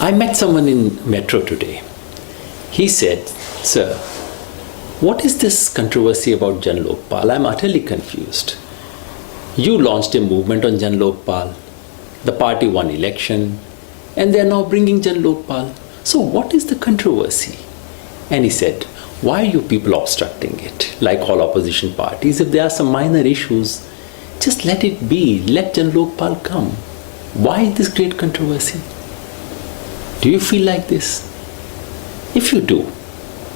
I met someone in metro today. He said, "Sir, what is this controversy about Jan Lokpal? I'm utterly confused. You launched a movement on Jan Lokpal. The party won election and they are now bringing Jan Lokpal. So what is the controversy?" And he said, "Why are you people obstructing it? Like all opposition parties, if there are some minor issues, just let it be. Let Jan Lokpal come. Why this great controversy? Do you feel like this? If you do,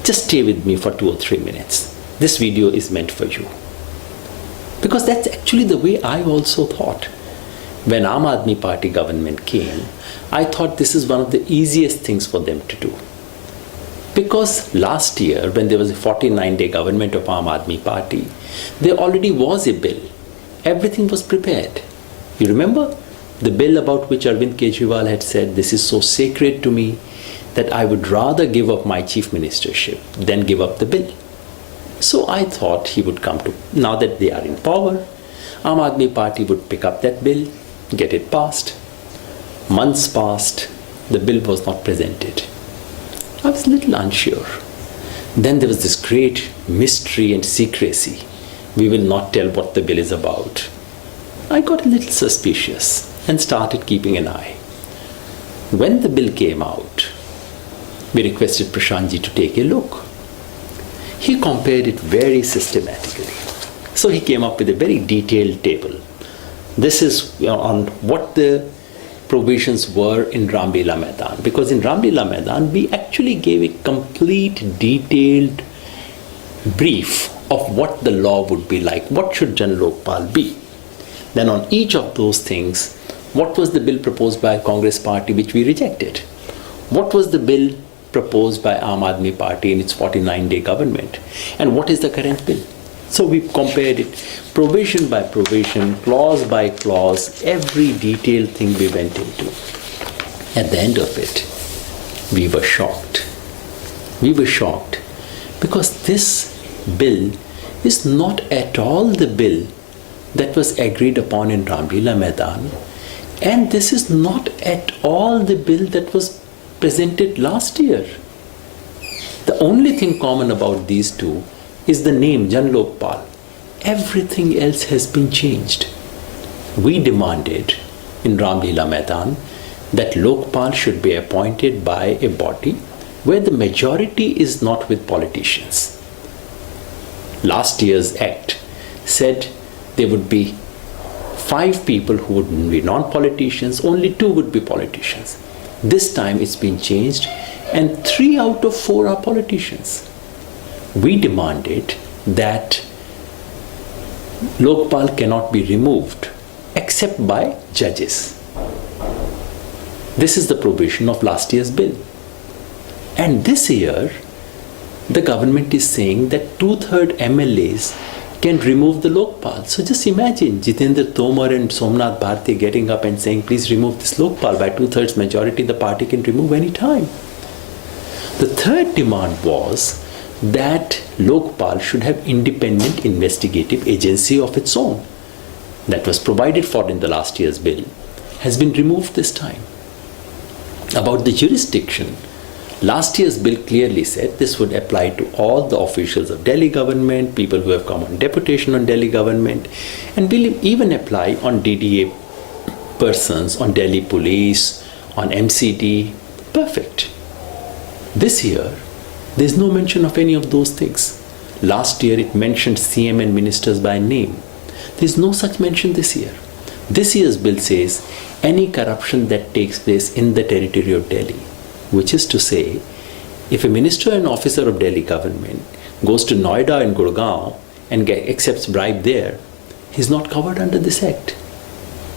just stay with me for 2 or 3 minutes. This video is meant for you." Because that's actually the way I also thought. When Aam Aadmi Party government came, I thought this is one of the easiest things for them to do. Because last year, when there was a 49-day government of Aam Aadmi Party, there already was a bill. Everything was prepared. You remember? The bill about which Arvind Kejriwal had said, "This is so sacred to me that I would rather give up my chief ministership than give up the bill." So I thought he would come to, now that they are in power, Aam Aadmi Party would pick up that bill, get it passed. Months passed, the bill was not presented. I was a little unsure. Then there was this great mystery and secrecy. We will not tell what the bill is about. I got a little suspicious and started keeping an eye. When the bill came out, we requested Prashantji to take a look. He compared it very systematically. So he came up with a very detailed table. This is on what the provisions were in Ramlila Maidan. Because in Ramlila Maidan, we actually gave a complete, detailed brief of what the law would be like. What should Jan Lokpal be? Then on each of those things, what was the bill proposed by Congress Party which we rejected? What was the bill proposed by Aam Aadmi Party in its 49-day government? And what is the current bill? So we compared it provision by provision, clause by clause, every detailed thing we went into. At the end of it, we were shocked. We were shocked because this bill is not at all the bill that was agreed upon in Ramlila Maidan, and this is not at all the bill that was presented last year. The only thing common about these two is the name Jan Lokpal. Everything else has been changed. We demanded in Ramlila Maidan that Lokpal should be appointed by a body where the majority is not with politicians. Last year's act said there would be 5 people who would be non-politicians, only 2 would be politicians. This time it's been changed and 3 out of 4 are politicians. We demanded that Lokpal cannot be removed except by judges. This is the provision of last year's bill. And this year, the government is saying that 2/3 MLAs can remove the Lokpal. So just imagine Jitendra Tomar and Somnath Bharti getting up and saying, "Please remove this Lokpal." By 2/3 majority, the party can remove any time. The third demand was that Lokpal should have independent investigative agency of its own. That was provided for in the last year's bill, has been removed this time. About the jurisdiction, last year's bill clearly said this would apply to all the officials of Delhi government, people who have come on deputation on Delhi government, and will even apply on DDA persons, on Delhi police, on MCD. Perfect. This year, there's no mention of any of those things. Last year, it mentioned CM and ministers by name. There's no such mention this year. This year's bill says any corruption that takes place in the territory of Delhi, which is to say, if a minister and officer of Delhi government goes to Noida and Gurgaon and accepts bribe there, he's not covered under this act.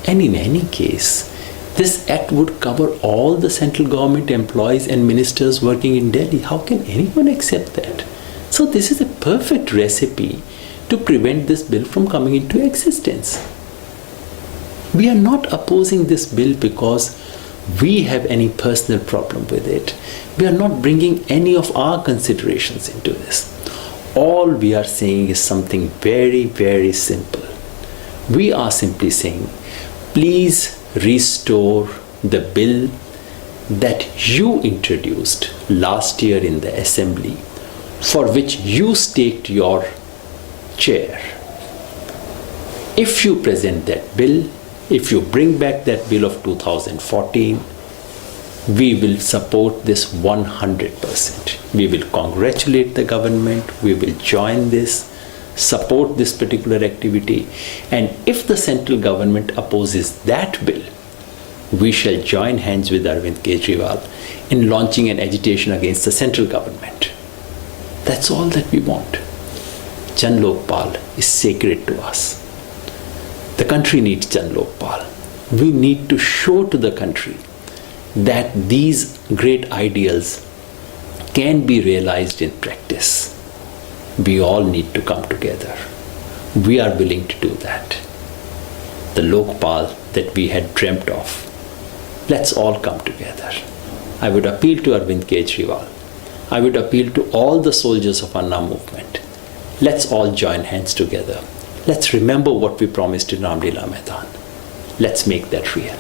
And in any case, this act would cover all the central government employees and ministers working in Delhi. How can anyone accept that? So this is a perfect recipe to prevent this bill from coming into existence. We are not opposing this bill because we have any personal problem with it. We are not bringing any of our considerations into this. All we are saying is something very, very simple. We are simply saying, please restore the bill that you introduced last year in the assembly, for which you staked your chair. If you present that bill, if you bring back that bill of 2014, we will support this 100%. We will congratulate the government, we will join this, support this particular activity, and if the central government opposes that bill, we shall join hands with Arvind Kejriwal in launching an agitation against the central government. That's all that we want. Jan Lokpal is sacred to us. The country needs Jan Lokpal. We need to show to the country that these great ideals can be realized in practice. We all need to come together. We are willing to do that. The Lokpal that we had dreamt of. Let's all come together. I would appeal to Arvind Kejriwal. I would appeal to all the soldiers of Anna movement. Let's all join hands together. Let's remember what we promised in Ramlila Maidan. Let's make that real.